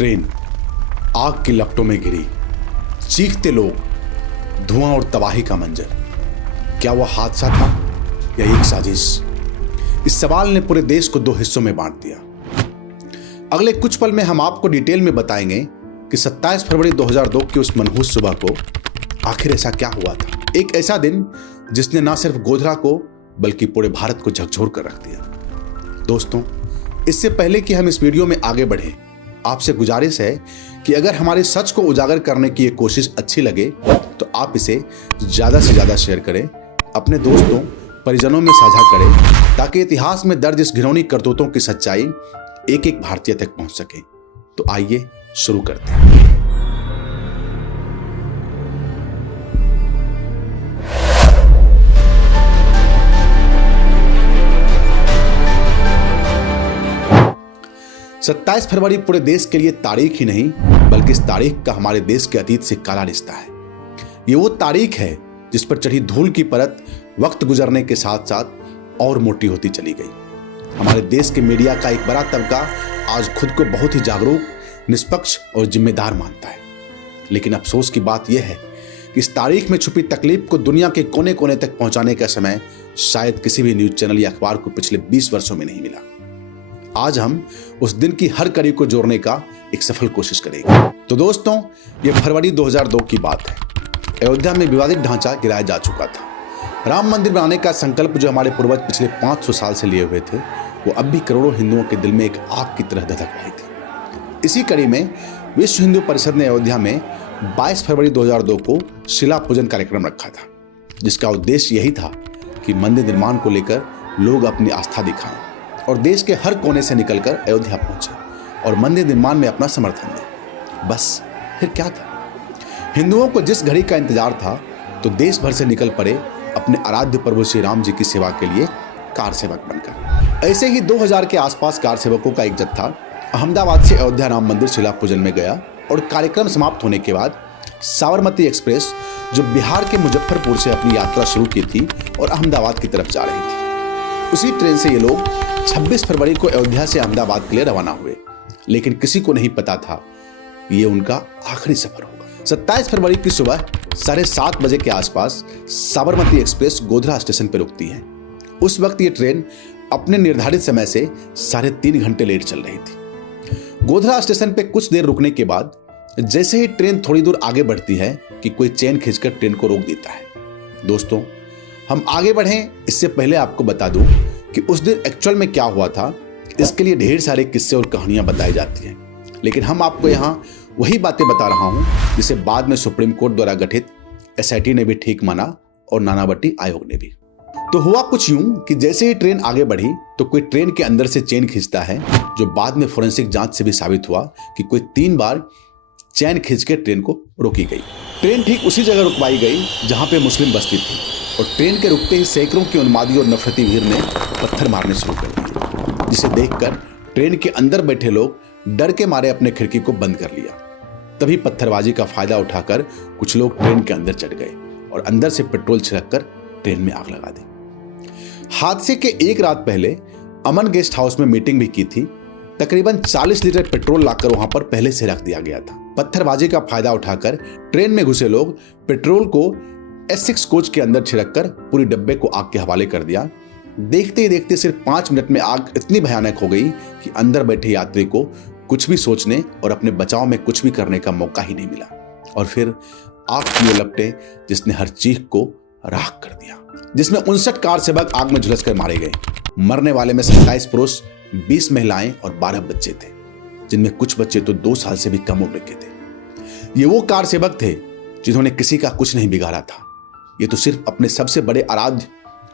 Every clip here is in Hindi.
ट्रेन आग की लपटों में घिरी, चीखते लोग, धुआं और तबाही का मंजर। क्या वह हादसा था या एक साजिश? इस सवाल ने पूरे देश को दो हिस्सों में बांट दिया। अगले कुछ पल में हम आपको डिटेल में बताएंगे कि 27 फरवरी 2002 की उस मनहूस सुबह को आखिर ऐसा क्या हुआ था। एक ऐसा दिन जिसने ना सिर्फ गोधरा को बल्कि पूरे भारत को झकझोर कर रख दिया। दोस्तों, इससे पहले कि हम इस वीडियो में आगे बढ़े, आपसे गुजारिश है कि अगर हमारे सच को उजागर करने की ये कोशिश अच्छी लगे तो आप इसे ज्यादा से ज्यादा शेयर करें, अपने दोस्तों परिजनों में साझा करें, ताकि इतिहास में दर्ज इस घिनौनी करतूतों की सच्चाई एक एक भारतीय तक पहुंच सके। तो आइए शुरू करते हैं। 27 फरवरी पूरे देश के लिए तारीख ही नहीं बल्कि इस तारीख का हमारे देश के अतीत से काला रिश्ता है। ये वो तारीख है जिस पर चढ़ी धूल की परत वक्त गुजरने के साथ साथ और मोटी होती चली गई। हमारे देश के मीडिया का एक बड़ा तबका आज खुद को बहुत ही जागरूक, निष्पक्ष और जिम्मेदार मानता है। लेकिन अफसोस की बात यह है कि इस तारीख में छुपी तकलीफ को दुनिया के कोने कोने तक पहुंचाने का समय शायद किसी भी न्यूज चैनल या अखबार को पिछले 20 वर्षों में नहीं मिला। आज हम उस दिन की हर कड़ी को जोड़ने का एक सफल कोशिश करेंगे। तो दोस्तों, ये फरवरी 2002 की बात है। अयोध्या में विवादित ढांचा गिराया जा चुका था। राम मंदिर बनाने का संकल्प जो हमारे पूर्वज पिछले 500 साल से लिए हुए थे, वो अब भी करोड़ों हिंदुओं के दिल में एक आग की तरह धधक रही थी। इसी कड़ी में विश्व हिंदू परिषद ने अयोध्या में 22 फरवरी 2002 को शिला पूजन कार्यक्रम रखा था, जिसका उद्देश्य यही था कि मंदिर निर्माण को लेकर लोग अपनी आस्था दिखाएं और देश के हर कोने से निकलकर अयोध्या पहुंचे और मंदिर निर्माण में अपना समर्थन दें। बस फिर क्या था? हिंदुओं को जिस घड़ी का इंतजार था तो देश भर से निकल पड़े अपने आराध्य प्रभु श्री राम जी की सेवा के लिए कार सेवक बनकर। ऐसे ही 2000 के आसपास कार सेवकों का एक जत्था अहमदाबाद से अयोध्या राम मंदिर शिला पूजन में गया और कार्यक्रम समाप्त होने के बाद साबरमती एक्सप्रेस जो बिहार के मुजफ्फरपुर से अपनी यात्रा शुरू की थी और अहमदाबाद की तरफ जा रही थी, उसी ट्रेन से ये लोग 26 फरवरी को अयोध्या से अहमदाबाद के लिए रवाना हुए। लेकिन किसी को नहीं पता था ये उनका आखिरी सफर होगा। 27 फरवरी की सुबह 7:30 बजे के आसपास साबरमती एक्सप्रेस गोधरा स्टेशन पर रुकती है। उस वक्त ये ट्रेन अपने निर्धारित समय से 3.5 घंटे लेट चल रही थी। गोधरा स्टेशन पर कुछ देर रुकने के बाद जैसे ही ट्रेन थोड़ी दूर आगे बढ़ती है कि कोई चेन खींचकर ट्रेन को रोक देता है। दोस्तों, हम आगे बढ़ें इससे पहले आपको बता दूं कि उस दिन एक्चुअल में क्या हुआ था। इसके लिए ढेर सारे किस्से और कहानियां बताई जाती हैं, लेकिन हम आपको यहां वही बातें बता रहा हूं जिसे बाद में सुप्रीम कोर्ट द्वारा गठित एसआईटी ने भी ठीक माना और नानावटी आयोग ने भी। तो हुआ कुछ यूं कि जैसे ही ट्रेन आगे बढ़ी तो कोई ट्रेन के अंदर से चेन खींचता है, जो बाद में फोरेंसिक जांच से भी साबित हुआ कि कोई 3 बार चैन खींच के ट्रेन को रोकी गई। ट्रेन ठीक उसी जगह रुकवाई गई जहां पे मुस्लिम बस्ती थी और ट्रेन के रुकते ही सैकड़ों की उन्मादी और नफरती भीड़ ने पत्थर मारने शुरू कर दिए, जिसे देखकर ट्रेन के अंदर बैठे लोग डर के मारे अपने खिड़की को बंद कर लिया। तभी पत्थरबाजी का फायदा उठाकर कुछ लोग ट्रेन के अंदर चढ़ गए और अंदर से पेट्रोल छिड़ककर ट्रेन में आग लगा दी। हादसे के एक रात पहले अमन गेस्ट हाउस में मीटिंग भी की थी। तकरीबन 40 लीटर पेट्रोल लाकर वहां पर पहले से रख दिया गया था। पत्थरबाजी का फायदा उठाकर ट्रेन में घुसे लोग पेट्रोल को S6 कोच के अंदर छिड़ककर पूरी डब्बे को आग के हवाले कर दिया। देखते ही देखते सिर्फ 5 मिनट में आग इतनी भयानक हो गई कि अंदर बैठे यात्री को कुछ भी सोचने और अपने बचाव में कुछ भी करने का मौका ही नहीं मिला। और फिर आग की वो लपटें जिसने हर चीख को राख कर दिया, जिसमें 59 कार सेवक आग में झुलस कर मारे गए। मरने वाले में 27 पुरुष, 20 महिलाएं और 12 बच्चे थे, जिनमें कुछ बच्चे तो 2 साल से भी कम उम्र के थे। ये वो कार सेवक थे जिन्होंने किसी का कुछ नहीं बिगाड़ा था। ये तो सिर्फ अपने सबसे बड़े आराध्य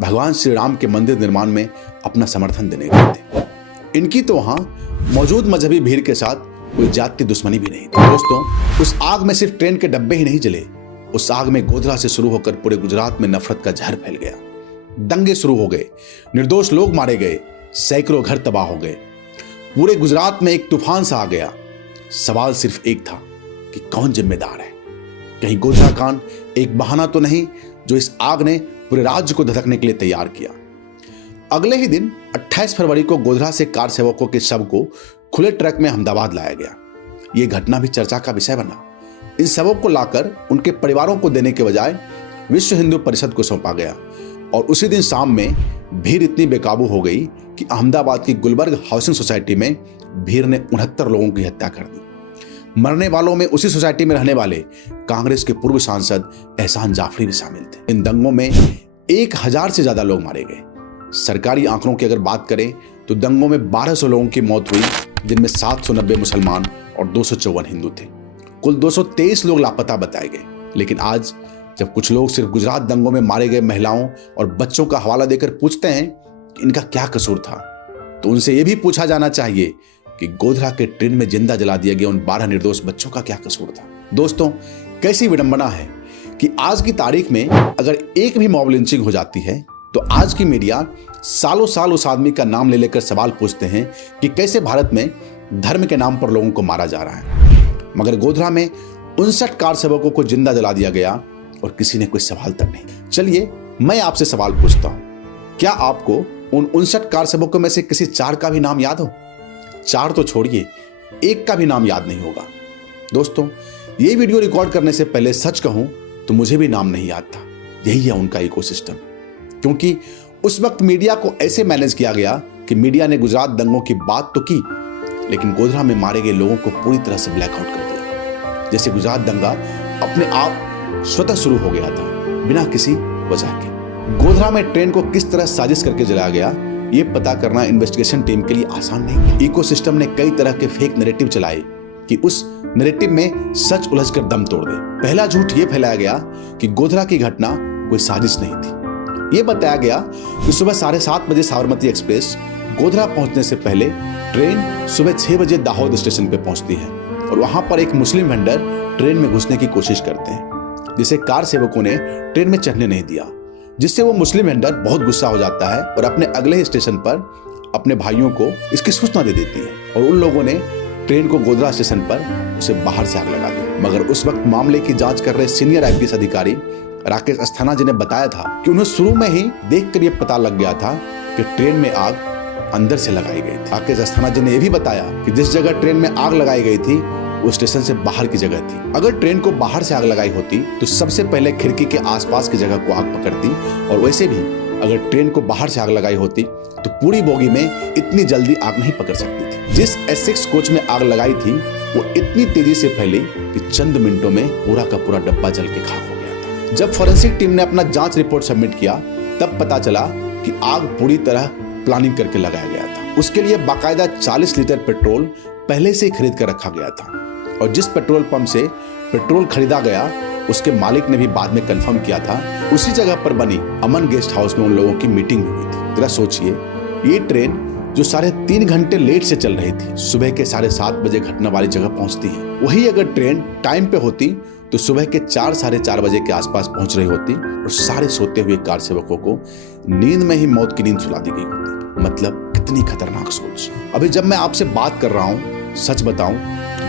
भगवान श्री राम के मंदिर निर्माण में अपना समर्थन देने गए थे। इनकी तो वहां मौजूद मजहबी भीड़ के साथ कोई जाति दुश्मनी भी नहीं थी। दोस्तों, उस आग में सिर्फ ट्रेन के डब्बे ही नहीं जले, उस आग में गोधरा से शुरू होकर पूरे गुजरात में नफरत का जहर फैल गया। दंगे शुरू हो गए, निर्दोष लोग मारे गए, सैकड़ों घर तबाह हो गए। पूरे गुजरात में एक तूफान सा आ गया। सवाल सिर्फ एक था कि कौन जिम्मेदार है? कहीं गोधरा कांड एक बहाना तो नहीं जो इस आग ने पूरे राज्य को धधकने के लिए तैयार किया। अगले ही दिन 28 फरवरी को गोधरा से कार सेवकों के शव को खुले ट्रक में अहमदाबाद लाया गया। ये घटना भी चर्चा का विषय बना। इन सबों को लाकर उनके परिवारों को देने के बजाय विश्व हिंदू परिषद को सौंपा गया और उसी दिन शाम में भीड़ इतनी बेकाबू हो गई कि अहमदाबाद की गुलबर्ग हाउसिंग सोसाइटी में भीड़ ने 69 लोगों की हत्या कर दी। मरने वालों में उसी सोसाइटी में रहने वाले कांग्रेस के पूर्व सांसद एहसान जाफरी भी शामिल थे। इन दंगों में 1000 से ज्यादा लोग मारे गए। सरकारी आंकड़ों की अगर बात करें तो दंगों में 1200 लोगों की मौत हुई, जिनमें 790 मुसलमान और 254 हिंदू थे। कुल 223 लोग लापता बताए गए। लेकिन आज जब कुछ लोग सिर्फ गुजरात दंगों में मारे गए महिलाओं और बच्चों का हवाला देकर पूछते हैं कि इनका क्या कसूर था, तो उनसे यह भी पूछा जाना चाहिए कि गोधरा के ट्रेन में जिंदा जला दिए गए उन 12 निर्दोष बच्चों का क्या कसूर था। दोस्तों, कैसी विडंबना है कि आज की तारीख में अगर एक भी मॉब लिंचिंग हो जाती है तो आज की मीडिया सालों साल उस आदमी का नाम ले लेकर सवाल पूछते हैं कि कैसे भारत में धर्म के नाम पर लोगों को मारा जा रहा है। मगर गोधरा में 59 कार सेवकों को जिंदा जला दिया गया और किसी ने कोई सवाल तक नहीं। चलिए मैं आपसे सवाल पूछता हूं, क्या आपको उन 59 कार सेवकों में से किसी 4 का भी नाम याद हो? 4 तो छोड़िए, 1 का भी नाम याद नहीं होगा। दोस्तों, ये वीडियो रिकॉर्ड करने से पहले सच कहूं तो मुझे भी नाम नहीं याद था। यही है उनका इकोसिस्टम, क्योंकि उस वक्त मीडिया को ऐसे मैनेज किया गया कि मीडिया ने गुजरात दंगों की बात तो की, लेकिन गोधरा में मारे गए लोगों को पूरी तरह से ब्लैकआउट कर दिया, जैसे गुजरात दंगा अपने आप स्वतः शुरू हो गया था, बिना किसी वजह के। गोधरा में ट्रेन को किस तरह साजिश करके जलाया गया, ये पता करना इन्वेस्टिगेशन टीम के लिए आसान नहीं। इकोसिस्टम ने कई तरह के फेक नैरेटिव चलाए कि उस नैरेटिव में सच उलझकर दम तोड़ दे। पहला झूठ ये फैलाया गया कि गोधरा की घटना कोई साजिश नहीं थी। ये बताया गया कि सुबह 7:30 बजे साबरमती एक्सप्रेस गोधरा पहुंचने से पहले ट्रेन सुबह 6 बजे दाहोद स्टेशन पे पहुंचती है और वहां पर एक मुस्लिम वेंडर ट्रेन में घुसने की कोशिश करते हैं, जिसे कार सेवकों ने ट्रेन में चढ़ने नहीं दिया, जिससे वो मुस्लिम वेंडर बहुत गुस्सा हो जाता है और अपने अगले ही स्टेशन पर अपने भाइयों को इसकी सूचना दे देती है और उन लोगों ने ट्रेन को गोधरा स्टेशन पर उसे बाहर से आग लगा दी। मगर उस वक्त मामले की जांच कर रहे सीनियर IPS अधिकारी राकेश अस्थाना जी ने बताया था कि उन्हें शुरू में ही देखकर यह पता लग गया था कि ट्रेन में आग अंदर से लगाई गई थी। राकेश अस्थाना जी ने यह भी बताया कि जिस जगह ट्रेन में आग लगाई गई थी वो स्टेशन से बाहर की जगह थी। अगर ट्रेन को बाहर से आग लगाई होती तो सबसे पहले खिड़की के आसपास की जगह को आग पकड़ती, और वैसे भी अगर ट्रेन को बाहर से आग लगाई होती तो पूरी बोगी में इतनी जल्दी आग नहीं पकड़ सकती थी। जिस S6 कोच में आग लगाई थी वो इतनी तेजी से फैली कि चंद मिनटों में पूरा का पूरा डब्बा जल के खाक हो गया था। जब फॉरेंसिक टीम ने अपना जांच रिपोर्ट सबमिट किया तब पता चला कि आग पूरी तरह प्लानिंग करके लगाया गया था। उसके लिए बाकायदा 40 लीटर पेट्रोल पहले से ही खरीद कर रखा गया था, और जिस पेट्रोल पंप से पेट्रोल खरीदा गया उसके मालिक ने भी बाद में कंफर्म किया था उसी जगह पर बनी अमन गेस्ट हाउस में उन लोगों की मीटिंग हुई थी। जरा सोचिए, ये ट्रेन जो 3.5 घंटे लेट से चल रही थी, सुबह के 7:30 बजे घटना वाली जगह पहुंचती है। वही अगर ट्रेन टाइम पे होती तो सुबह के 4-4:30 बजे के आसपास पहुंच रही होती और सारे सोते हुए कार सेवकों को नींद में ही मौत की नींद सुला दी गई होती। मतलब कितनी खतरनाक सोच। अभी जब मैं आपसे बात कर रहा हूँ, सच बताऊं,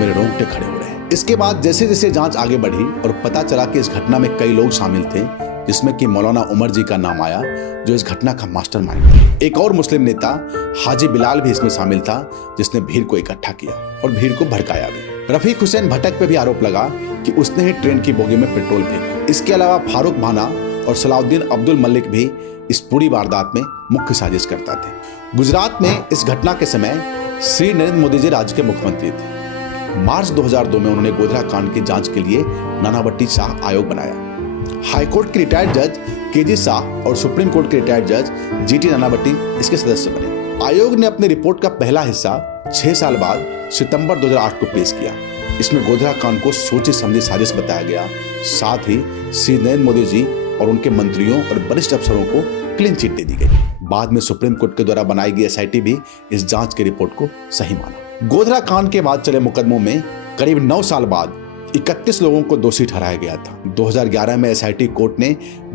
मेरे रोंगटे खड़े हो रहे हैं। इसके बाद जैसे जैसे जांच आगे बढ़ी और पता चला कि इस घटना में कई लोग शामिल थे, जिसमें कि मौलाना उमर जी का नाम आया जो इस घटना का मास्टरमाइंड था। एक और मुस्लिम नेता हाजी बिलाल भी इसमें शामिल था, जिसने भीड़ को इकट्ठा किया और भीड़ को भड़काया भी। रफीक हुसैन भटक पे भी आरोप लगा कि उसने ही ट्रेन की बोगी में पेट्रोल फेंका। इसके अलावा फारूक भाना और सलाउद्दीन अब्दुल मलिक भी इस पूरी वारदात में मुख्य साजिश करता थे। गुजरात में इस घटना के समय श्री नरेंद्र मोदी जी राज्य के मुख्यमंत्री थे। मार्च 2002 में उन्होंने गोधरा कांड की जांच के लिए नानावटी शाह आयोग बनाया। हाईकोर्ट के रिटायर्ड जज KG शाह और सुप्रीम कोर्ट के रिटायर्ड जज GT नानावटी इसके सदस्य बने। आयोग ने अपनी रिपोर्ट का पहला हिस्सा 6 साल बाद सितंबर 2008 को पेश किया। इसमें गोधरा कांड को सोची समझी साजिश बताया गया। साथ ही श्री नरेंद्र मोदी जी और उनके मंत्रियों और वरिष्ठ अफसरों को क्लीन चिट दे दी गई। बाद में सुप्रीम कोर्ट के द्वारा बनाई गई SIT भी इस जांच की रिपोर्ट को सही माना। गोधरा कांड के बाद चले मुकदमों में करीब 9 साल बाद 31 लोगों को दोषी ठहराया गया था। 2011 में SIT कोर्ट ने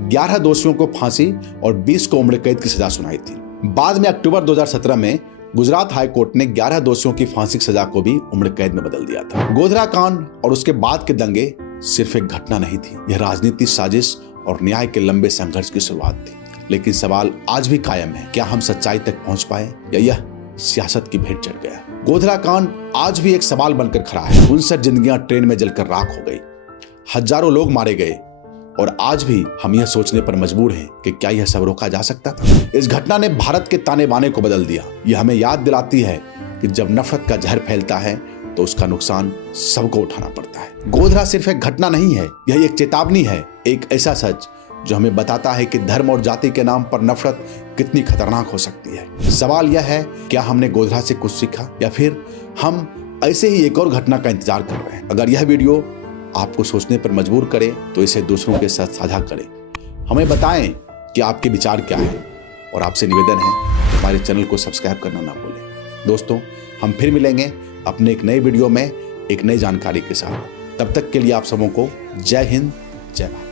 11 दोषियों को फांसी और 20 को उम्र कैद की सजा सुनाई थी। बाद में अक्टूबर 2017 में गुजरात हाई कोर्ट ने 11 दोषियों की फांसी की सजा को भी उम्र कैद में बदल दिया था। गोधरा कांड और उसके बाद के दंगे सिर्फ एक घटना नहीं थी, यह राजनीति, साजिश और न्याय के लंबे संघर्ष की शुरुआत थी। लेकिन सवाल आज भी कायम है, क्या हम सच्चाई तक पहुंच पाए या यह सियासत की भेंट चढ़ गया। गोधरा कांड आज भी एक सवाल बनकर खड़ा है। 59 जिंदगियां ट्रेन में जलकर राख हो गई, हजारों लोग मारे गए और आज भी हम यह सोचने पर मजबूर हैं कि क्या यह सब रोका जा सकता था। इस घटना ने भारत के ताने बाने को बदल दिया। यह हमें याद दिलाती है कि जब नफरत का जहर फैलता है तो उसका नुकसान सबको उठाना पड़ता है। गोधरा सिर्फ एक घटना नहीं है, यह एक चेतावनी है, एक ऐसा सच जो हमें बताता है कि धर्म और जाति के नाम पर नफरत कितनी खतरनाक हो सकती है। सवाल यह है, क्या हमने गोधरा से कुछ सीखा या फिर हम ऐसे ही एक और घटना का इंतजार कर रहे हैं। अगर यह वीडियो आपको सोचने पर मजबूर करे तो इसे दूसरों के साथ साझा करें। हमें बताएं कि आपके विचार क्या है और आपसे निवेदन है हमारे चैनल को सब्सक्राइब करना ना भूलें। दोस्तों, हम फिर मिलेंगे अपने एक नए वीडियो में एक नई जानकारी के साथ। तब तक के लिए आप सबों को जय हिंद, जय भारत।